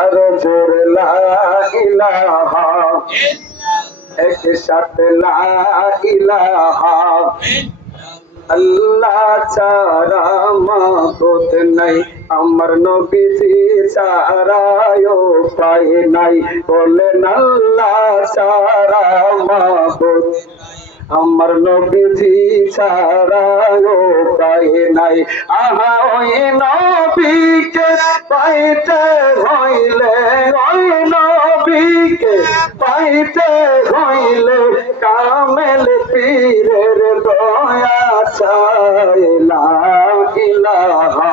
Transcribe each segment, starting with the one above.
আর জোর লা ইলাহা একসাথে লা ইলাহা আল্লাহ ছাড়া মাবুদ নাই, আমার নবীজি ছাড়া উপায় নাই। বলেন আল্লাহ ছাড়া মাবুদ, আমার নবীজি ছাড়া উপায় নাই। আহা ওই নবীকে পাইতে হইলে, ওই নবীকে পাইতে হইলে কামেল পীরের দয়া চাই। লা ইলাহা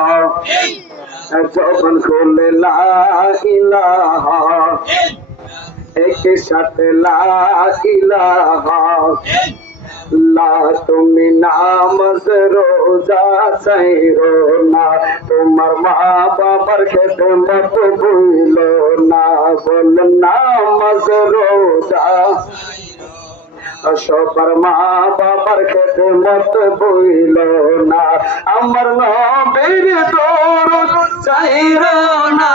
জবান খুলে লা ইলাহা একসাথে লা ইলাহা। লা তুমি নামাজ রোজা চাইরো না, তোমার মা বাবার খেদমত ভুলো না। বল নামাজ রোজা সবার মা বাবার খেদমত ভুলো না। আমার নবীর দরুদ চাইরো না,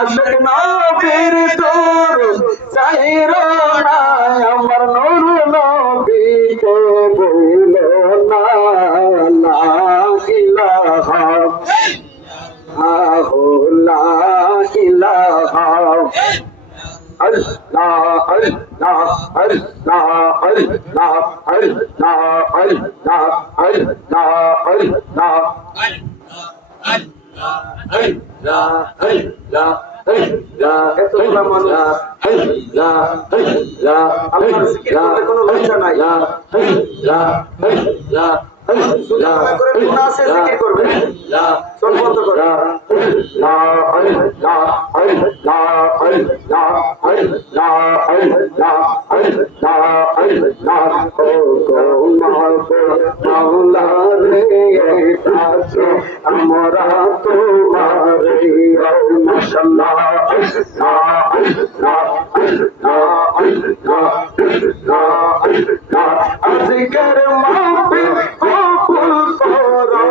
আশিক নবীর দরুদ চাইরো না। আমার নূর নবীকে ভুলো না। লা ইলাহা লা ইলাহা আল্লাহ আল্লাহ আল্লাহ আল্লাহ আল্লাহ আল্লাহ আল্লাহ আল্লাহ এতগুলা মানুষ আপনার জিকির করলে কোনো লজ্জা নাই। আমরা তোমার মাশাআল্লাহ আজকের মাহফিল কবুল করো,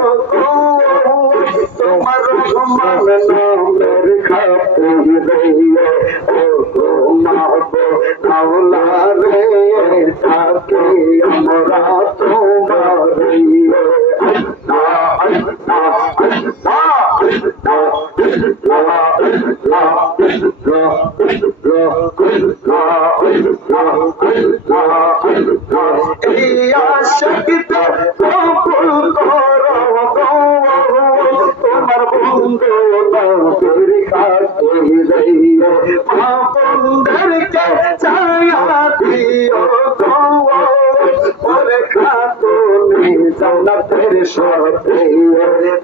তোমার রহমান নামের খাতিরে। ও গো মাহবুব মাওলা রে, তাকে আমরা তোমার তোমার বন্ধু নবীর খাতিরে। মা বন্ধুকে ছায়া দিও গো, ওরে খাতুনি জান্নাতের সাথে।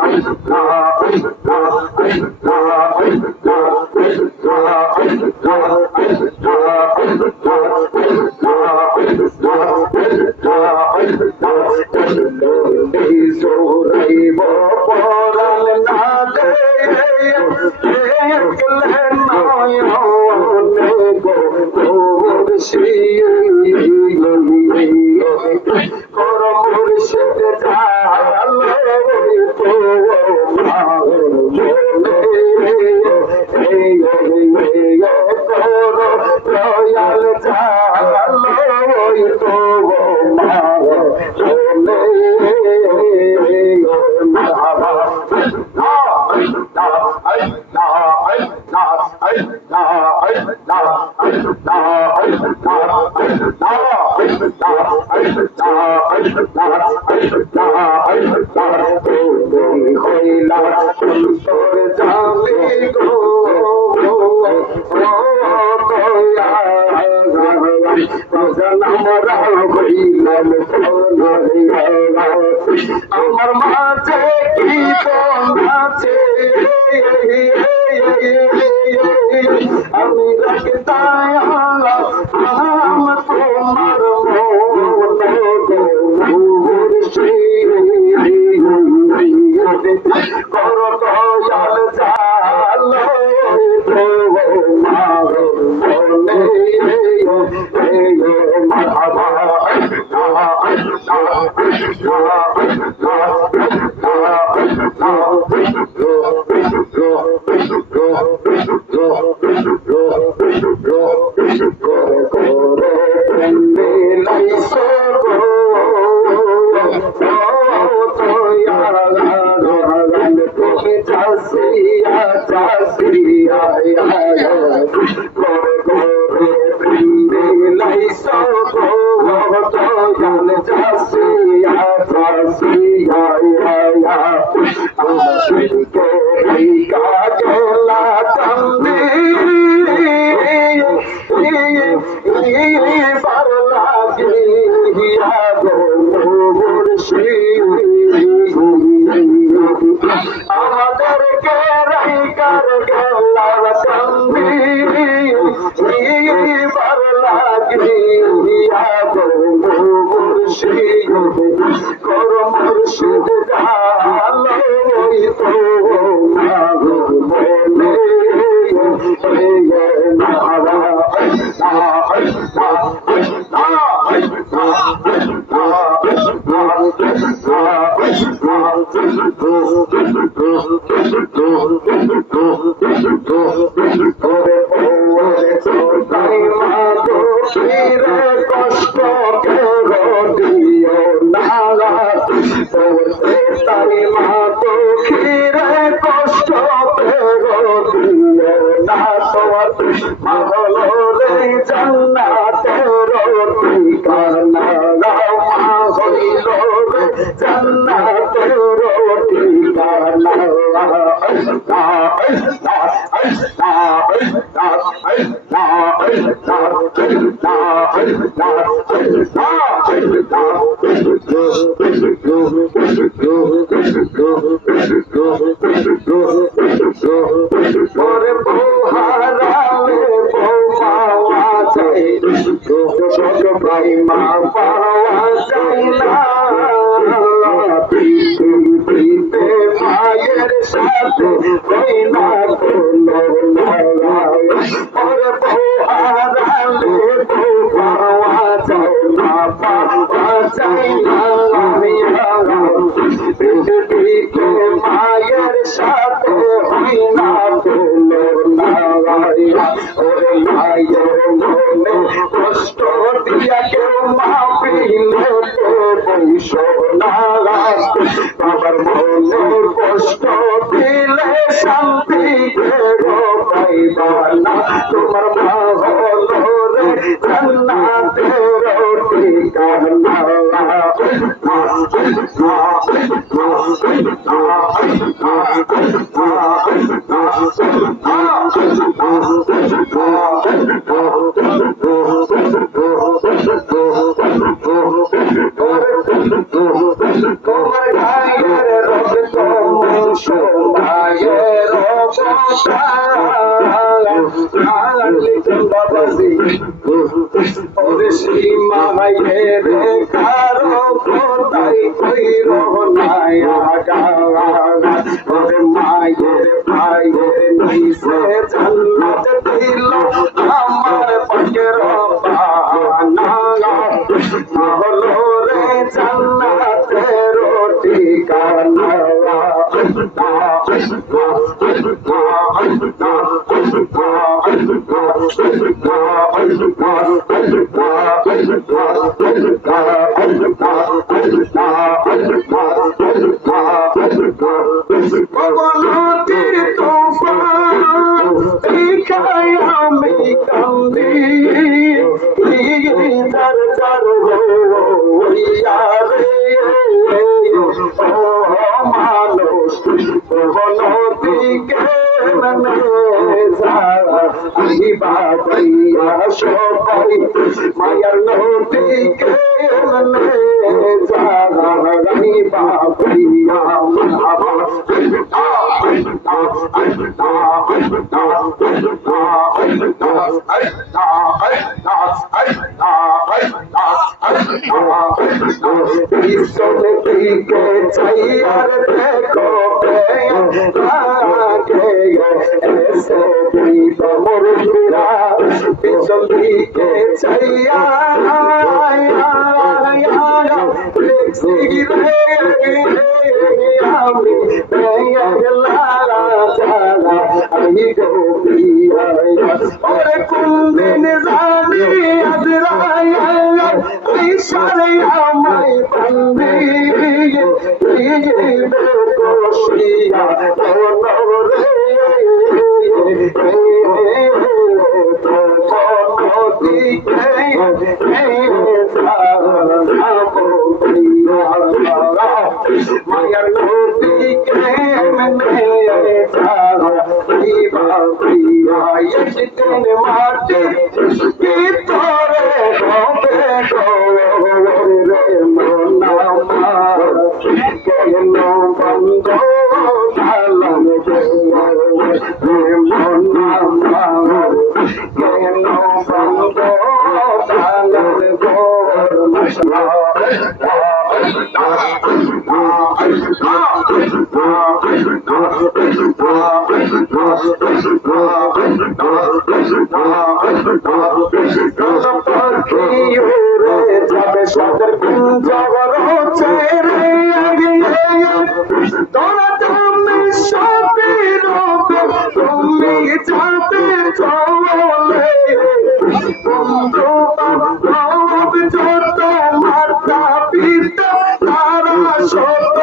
আল্লাহ আল্লাহ আল্লাহ জোরাইব পরাল না দে একলে নয়নে গো মুর্শিদ কর মুর্শিদ জালো তো কর দয়াল জালো তো আমার মাঝে কি আছে, আমি রাখতাম তোমার কর দয়াল জালো মারহাবা আমাদেরকে রাইকার গেলার কান্দি বার লাগিয়া গো মুর্শিদ কর মুর্শিদ জালো তো মাগো বলে নারা কষ্ট দিও নারা তাই মা তো খিরে কষ্ট দিও না তোমার মহলো রে জান্নাতের ঠিকানা মা হইল রে জান্নাতের ঠিকানা ওরে বহারালে বৌমা যায় ছোট ভাই মা পাওয়া যায় না পৃথিবীতে মায়ের সাথে হয় না কোনো ওরে বহারালে বৌমা যায় না পাওয়া যায় না পৃথিবীতে মায়ের সাথে হয় না কোনো ওরে মায়ের মনে কষ্ট দিয়া কেউ মাপিলে তো বৈশ না বাবার মনে কষ্ট দিলে শান্তি পাইবা না তোমার মা হলো রে জান্নাতের ঠিকানা তোমার গায়ের রক্ত মায়ের মায়ের কারো কোথায় কইর মায়ের ভাইয়ের নিচে জান্নাত দিল আমার পাকের হলো রে জান্নাতের ঠিকানা নদীর তুফান শিখায় আমি কান্দি যার যার হইয়া রে ও মানুষ নদীকে আহিবা ভাইয়া সবাই মায়ার নদীকে আহিবা ভাইয়া দিকে চাইয়ার দেখো এসে মুরগিরা পিছন দিকে চাইয়া আমি নাই গো প্রিয়া ওরে কোনদিন জানি আজরাইল আইসারে আমায় বান্দি বসিয়া নরে মায়ার নদীকে মাটি ভিতরে হবে রে মনামা কেন বন্ধ সালাম রে মনামা কেন বন্ধ সালাম গোর মশলা যাবে সদর জগর ছেড়ে তোরা তুমি সবের তুমি যাবে চলে বন্ধু বান্ধব যত মাতা পিতা তারা শত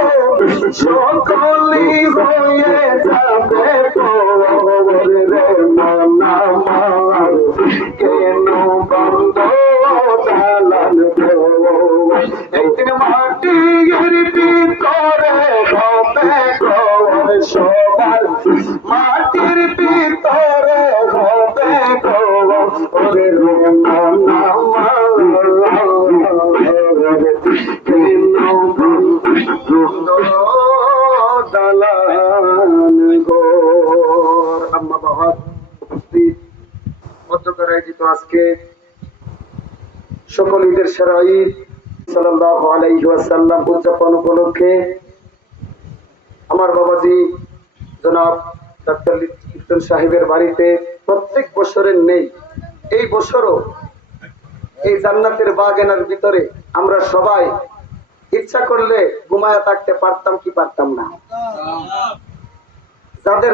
সকলি হয়ে যাবে রে মনামা কেন বন্ধ দালান একদিন মাটির ভিতরে হবে সবার মাটির ভিতরে হবে ওরে মনামা কেন বন্ধ দালান ঘর। আম্মা বাবা উপস্থিত মধ্যকার আয়োজিত আজকে সকল ঈদের সেরা ঈদ সাল্লাল্লাহু আলাইহি ওয়াসাল্লাম উদযাপন উপলক্ষে আমার বাবাজি জনাব ডাক্তার লিটন সাহেবের বাড়িতে প্রত্যেক বছরের নেই এই বছরও এই জান্নাতের বাগানের ভিতরে আমরা সবাই ইচ্ছা করলে ঘুমায়া থাকতে পারতাম কি পারতাম না। যাদের